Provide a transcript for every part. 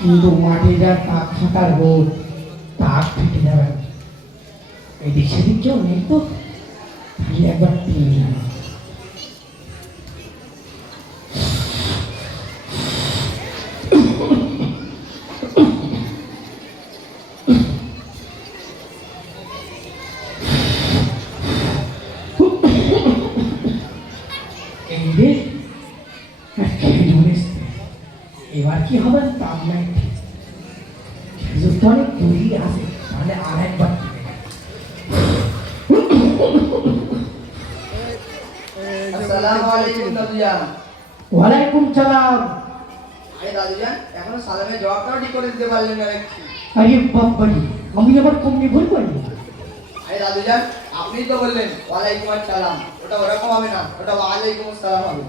কিন্তু মাঠে যা তাক থাকার রোদ, তাক ফেটে যাবে। এদিক সেদিক কেউ নেই তো, তাহলে একবার টেনে যাবে। এবার কি হবে তার নাই, খেজুর তো অনেক দূরই আছে, তাহলে আর একবার আসসালামু আলাইকুম দাদুজান। ওয়ালাইকুম সালাম। আরে দাদুজান, এখনো সালামের জবাবটাও ঠিক করে দিতে পারলেন না দেখছি। আরে বাবারি, আমি আবার কমনি ভুল করলি? আরে দাদুজান, আপনি তো বললেন ওয়ালাইকুম আসসালাম, ওটা ওরকম হবে না, ওটা ওয়ালাইকুম আসসালাম হবে।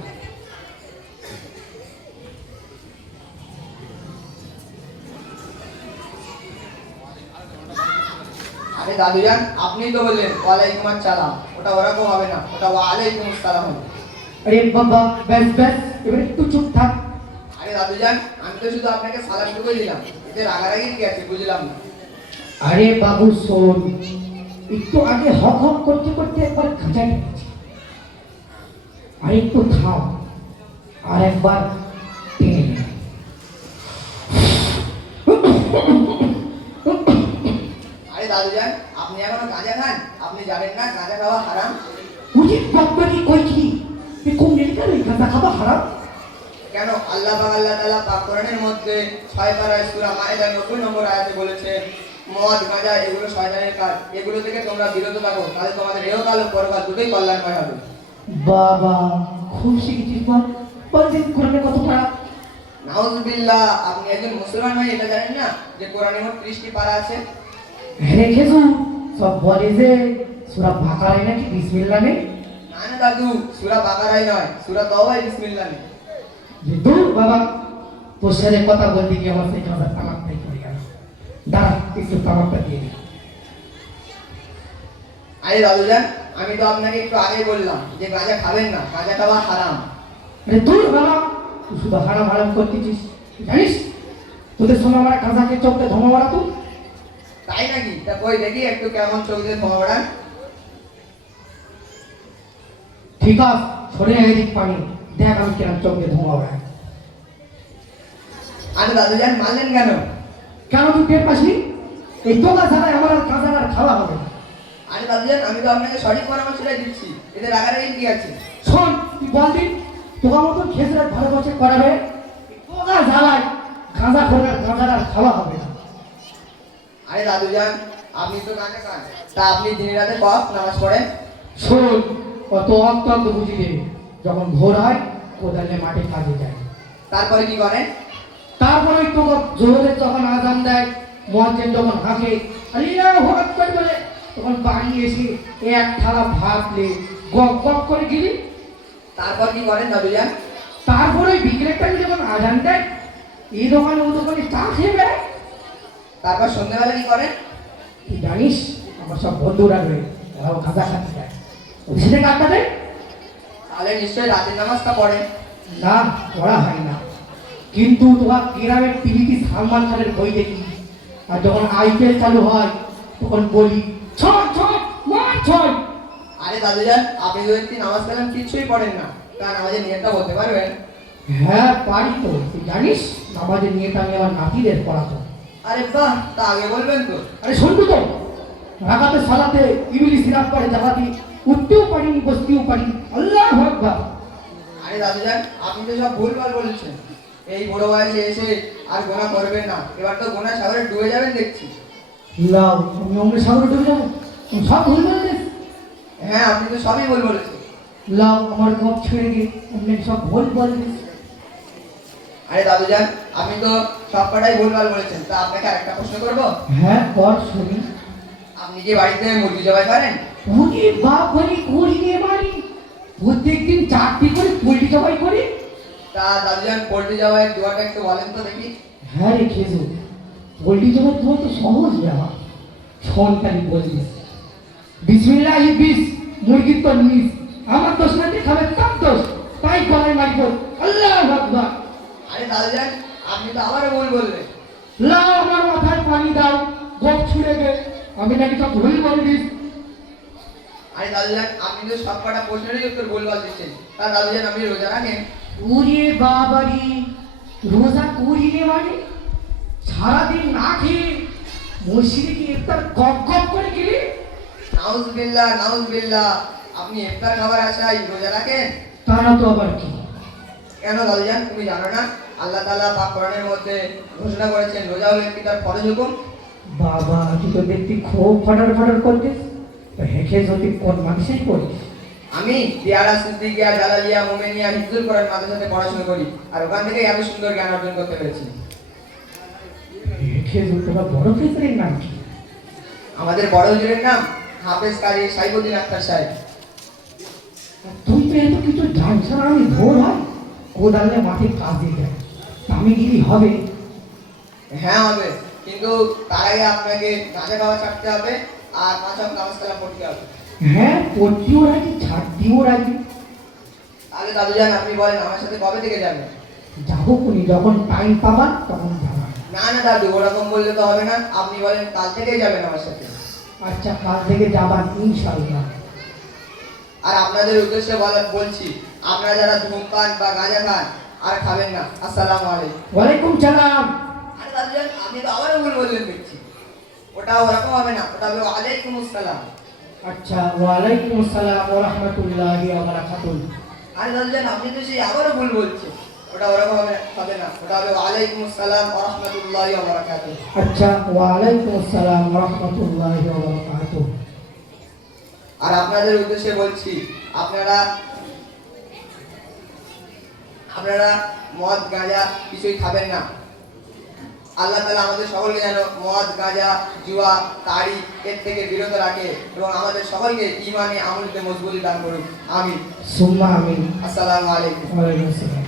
আরে দাদুজান, আপনি তো বললেন ওয়ালাইকুম আসসালাম, ওটা ওরকম হবে না, ওটা ওয়ালাইকুম আসসালাম হবে। আরে বাবা, ব্যাস ব্যাস, এবার একটু চুপ থাক। আরে দাদুজান, আমি তো শুধু আপনাকে সালাম টুকুই দিলাম, এতে রাগারাগি কি আছে বুঝলাম না। আরে বাবু শোন, একটু আগে হক হক করতে করতে একবার খাঁচাই গেছে। আর একটু থাম, আর একবার টেনে নে। আরে দাদুজান, আপনি এখনো গাঁজা খান? আপনি জানেন না গাঁজা খাওয়া হারাম? বুঝি বাবারি কইছি, তুই কোন মেডিকেল এই গাঁজা খাওয়া হারাম? কেন? আল্লাহ তাআলা পাক কোরআনের মধ্যে 6 পারা সূরা মায়েদার 90 নম্বর আয়াতে বলেছেন, মদ গাঁজা এগুলো শয়তানের কাজ, এগুলো থেকে তোমরা বিরত থাকো, তাহলে তোমাদের ইহকাল ও পরকাল দুটোই কল্যাণময় হবে। বাবা, খুব শিখেছিস বল, বলদিন কোরআনে কত পারা? নাউজুবিল্লাহ, আপনি একজন মুসলমান হয়ে এটা জানেন না যে কোরআনে মোট 30টি পারা আছে? হ্যাঁ খেজু, সব বলে যে সূরা বাকারায় নাকি বিসমিল্লাহ নেই। না না দাদু, সূরা বাকারায় নয়, সূরা তাওবায় বিসমিল্লাহ নেই। দূর বাবা, তোর সাথে কথা বলতে গিয়ে আমার সেই গাঁজা তামাকটাই পড়ে গেল। দাঁড়া, একটু তামাকটা দিয়ে দে। আরে দাদুজান, আমি তো আপনাকে একটু আগেই বললাম যে গাঁজা খাবেন না, গাঁজা খাওয়া হারাম। আরে দূর বাবা, তুই শুধু হারাম হারাম করতেছিস, তুই জানিস তোদের সময় আমার গাঁজাকে চোখে ধোঁয়া মারা তুই। তাই নাকি? তা কই দেখি একটু কেমন চোখ দিয়ে ধোঁয়া ওড়ান। ঠিক আছে, সরে আয় এদিক পানি, দেখ আমি কেমন চোখে ধোঁয়া মারা। আরে দাদুজান, মারলেন কেন? কেন তুই টের পাসনি? এই তোলা ছাড়াই আমার আর গাঁজা আর খাওয়া হবে না। আরে দাদুজান, আমি তো আপনাকে সঠিক পরামর্শটাই দিচ্ছি, এতে রাগারাগি কি আছে? শোন, তুই বলবি তোমার মতন খেজুরের ভালো বছর করাবে, তোলা জ্বালায় গাঁজা খোলার গাঁজার আর খাওয়া হবে না। আরে দাদুজান, আপনি তো গাঁজা খান, তা আপনি দিনে রাতে কত নামাজ পড়েন? শোন, কত অন্তত বুঝি দেবে, যখন ভোর হয় কোদালে মাঠে কাজে যায়, তারপরে কি করেন? তারপরে তো জোরে যখন আজান দেয়, মুয়াজ্জিন যখন হাঁকে আল্লাহু আকবার বলে, তখন বাড়ি এসে এক থালা ভাত লে গপ গপ করে গিলি। তারপর কি করেন দাদুজান? তারপরে বিকেলের টাইমে যখন আজান দেয়, এই দোকানে ও দোকানে চা খেয়ে বেড়ায়। তারপর সন্ধ্যাবেলা কি করেন? তুই জানিস আমার সব বন্ধুরা রয়ে, ওরাও খাজা খাতে যায়, ওই সাথে কাটটা দেয়। তাহলে নিশ্চয়ই রাতের নামাজটা পড়েন। না, পড়া হয় না, কিন্তু তোমার গ্রামের টিভিতে সালমান খানের বই দেখি, আর যখন আইপিএল চালু হয় তখন বলি ছয় ছয় মার ছয়। আরে দাদুজান, আপনি যদি একটি নামাজ কালাম কিছুই পড়েন না, তা নামাজের নিয়তটা বলতে পারবেন? হ্যাঁ পারি তো, তুই জানিস নামাজের নিয়েটা আমি আমার নাতিদের পড়াতো। আরে বাহ, তা আগে বলবেন তো। আরে শুনবি তো, রাগাতে সালাতে ইবলিস সিরাপ পড়ে জাগাতি, উঠতেও পারি বসতেও পারি, আল্লাহু আকবার। আরে দাদুজান, আপনি তো সব ভুলভাল বলছেন, এই বড় বয়সে এসে আর গোনা করবেন না, এবার তো গোনা সাগরে ডুবে যাবেন দেখছি। লাও, আমি অমরে সাগরে ডুবে যাবো, তুমি সব ভুল বলছিস। হ্যাঁ, আপনি তো সবই ভুল বলেছেন। লাও, আমার গপ ছেড়ে গিয়ে অমরে সব ভুল বলছিস। আরে দাদুজান, আপনি তো সব কটাই ভুলভাল বলেছেন, তা আপনাকে আরেকটা প্রশ্ন করবো। হ্যাঁ কর শুনি। আপনি কি বাড়িতে মুরগি জবাই করেন? ওরে বাপ, করি রে বাড়ি, প্রত্যেকদিন 4টি করে পোল্ট্রি জবাই করি। তা দাদুজান, পোল্ট্রি জবাইয়ের দোয়াটা একটু বলেন তো দেখি। হ্যাঁ রে খেজু, পোল্ট্রি জবাই তোমার তো সহজ ব্যাপার, সন্তানি বলছিস বিসমিল্লাহ বিস, মুরগির তো নিস, আমার দোষ নাকি খাবে তার দোষ, তাই গলায় মারিব আল্লাহু আকবার। আরে দাদুজান, আপনি তো আবারও ভুল বললেন। লাও আমার মাথায় পানি দাও, গোপ ছুঁড়ে দে, আমি নাকি সব ভুল বলছিস। আরে দাদুজান, আপনি তো সব কটা প্রশ্নেরই উত্তর ভুলভাল দিচ্ছেন। তা দাদুজান, আপনি রোজা রাখেন? ওরে বাবারি, রোজা করি রে মানে? সারাদিন না খেয়ে মসজিদে গিয়ে ইফতার গপ গপ করে গেলি? নাউজুবিল্লাহ, নাউজুবিল্লাহ, আপনি ইফতার খাবার আশায় রোজা রাখেন? তা না তো আবার কি? কেন দাদুজান, তুমি জানো না আল্লাহ তাআলা পাক কোরআনের মধ্যে ঘোষণা করেছেন রোজা হলো একটি তার ফরজ হুকুম? বাবা, তুই তো দেখতি খুব ফটার ফটার করতিস। হেঁকে যদি কোন মানুষই করিস? আমি দিয়ারা সিদ্দিকিয়া জালালিয়া মোমেনিয়া হিফজুল কোরআন মাদ্রাসাতে পড়াশোনা করি, আর ওখান থেকেই এত সুন্দর জ্ঞান অর্জন করতে পেরেছি। হেঁকে যদি তোরা বড় ফেসরের নাম কি? আমাদের বড় হুজুরের নাম হাফেজ কারি সাইফুদ্দিন আখতার সাহেব। তুই তো এত কিছু জানছ না, আমি ভোর হয় কোদালে মাঠে কাজ দিয়ে দেয়, আমি গিরি হবে? হ্যাঁ হবে, কিন্তু তার আগে আপনাকে গাঁজা খাওয়া ছাড়তে হবে আর 5 ওয়াক্ত নামাজ কালাম পড়তে হবে। হ্যাঁ, পড়তেও রাজি, ছাড়তেও রাজি। তাহলে দাদুজান, আপনি বলেন আমার সাথে কবে থেকে যাবেন? যাবো কোনি, যখন টাইম পাবা তখন যাবা। না না দাদু, ওরকম বললে তো হবে না, আপনি বলেন কাল থেকেই যাবেন আমার সাথে। আচ্ছা, কাল থেকে যাবা ইনশাল্লাহ। আর আপনাদের উদ্দেশ্যে বলছি, আপনারা যারা ধূমপান বা গাঁজা খান আর খাবেন না। আসসালামু আলাইকুম। ওয়ালাইকুম সালাম। আরে দাদুজান, আপনি তো আবারও ভুল বললেন দেখছি। ওটা ওরকম হবে না, ওটা হবে ওয়ালাইকুম আসসালাম। আচ্ছা, ওয়ালাইকুম আসসালাম ওয়া রাহমাতুল্লাহি ওয়া বারাকাতুহু। আরে দাদুজান, আপনি তো সেই আবারও ভুল বলছেন। ওটা ওরকম হবে না, ওটা হবে ওয়ালাইকুম আসসালাম ওয়া রাহমাতুল্লাহি ওয়া বারাকাতুহু। আচ্ছা, ওয়ালাইকুম আসসালাম ওয়া রাহমাতুল্লাহি ওয়া বারাকাতুহু। আর আপনাদের উদ্দেশ্যে বলছি, আপনারা মদ গাঁজা কিছুই খাবেন না। আল্লাহ তাআলা আমাদের সকলকে যেন মদ গাঁজা জুয়া তাড়ি এর থেকে বিরত রাখে এবং আমাদের সকলকে ঈমানে আমলিতে মজবুতি দান করুন। আমিন। সুম্মা আমিন। আসসালামু আলাইকুম। ওয়ালাইকুম আসসালাম।